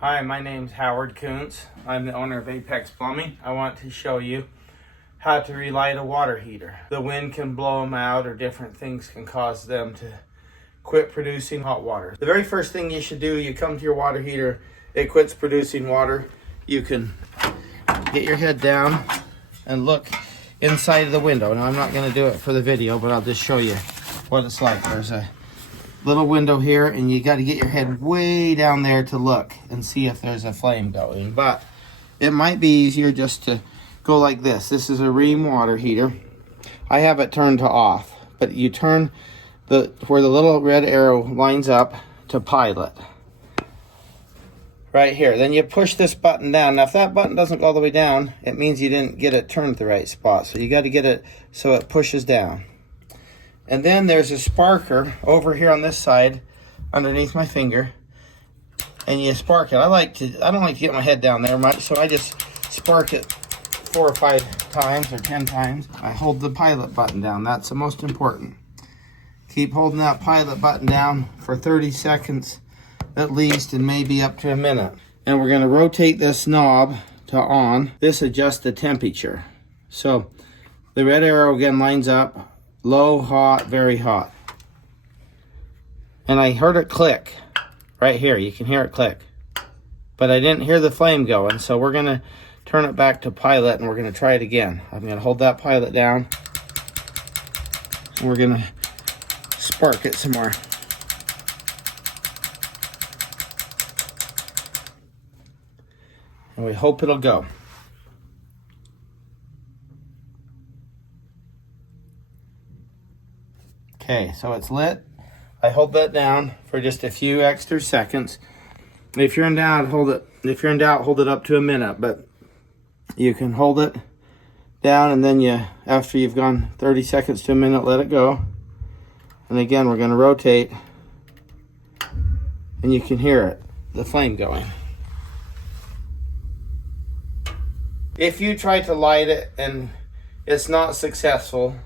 Hi, my name's Howard Kuntz. I'm the owner of Apex Plumbing. I want to show you how to relight a water heater. The wind can blow them out, or different things can cause them to quit producing hot water. The very first thing you should do, you come to your water heater, it quits producing water. You can get your head down and look inside of the window. Now, I'm not going to do it for the video, but I'll just show you what it's like. There's a little window here, and you got to get your head way down there to look and see if there's a flame going. But it might be easier just to go like this. This is a Ream water heater. I have it turned to off, but you turn where the little red arrow lines up to pilot right here. Then you push this button down. Now if that button doesn't go all the way down, it means you didn't get it turned to the right spot. So you got to get it so it pushes down. And then there's a sparker over here on this side underneath my finger, and you spark it. I don't like to get my head down there much, so I just spark it 4 or 5 times or 10 times. I hold the pilot button down. That's the most important. Keep holding that pilot button down for 30 seconds at least, and maybe up to a minute. And we're going to rotate this knob to on. This adjusts the temperature. So the red arrow again lines up. Low, hot, very hot. And I heard it click right here. You can hear it click. But I didn't hear the flame going, so we're going to turn it back to pilot, and we're going to try it again. I'm going to hold that pilot down, and we're going to spark it some more. And we hope it'll go. Okay, so it's lit. I hold that down for just a few extra seconds. If you're in doubt, hold it. If you're in doubt, hold it up to a minute. But you can hold it down, and then after you've gone 30 seconds to a minute, let it go. And again, we're going to rotate, and you can hear it, the flame going. If you try to light it and it's not successful,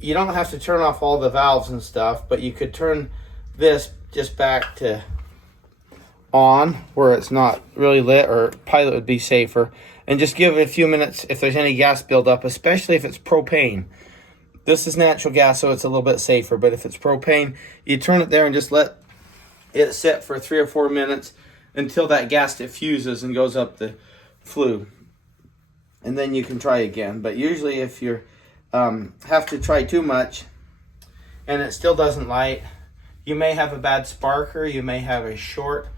you don't have to turn off all the valves and stuff, but you could turn this just back to on where it's not really lit, or pilot would be safer, and just give it a few minutes if there's any gas buildup, especially if it's propane. This is natural gas, so it's a little bit safer, but if it's propane, you turn it there and just let it sit for 3 or 4 minutes until that gas diffuses and goes up the flue. And then you can try again. But usually if you have to try too much and it still doesn't light, you may have a bad sparker, you may have a short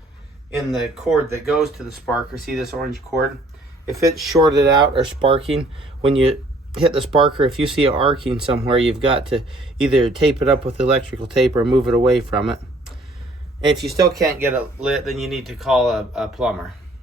in the cord that goes to the sparker. See this orange cord? If it's shorted out or sparking, when you hit the sparker, if you see it arcing somewhere, you've got to either tape it up with electrical tape or move it away from it. And if you still can't get it lit, then you need to call a plumber.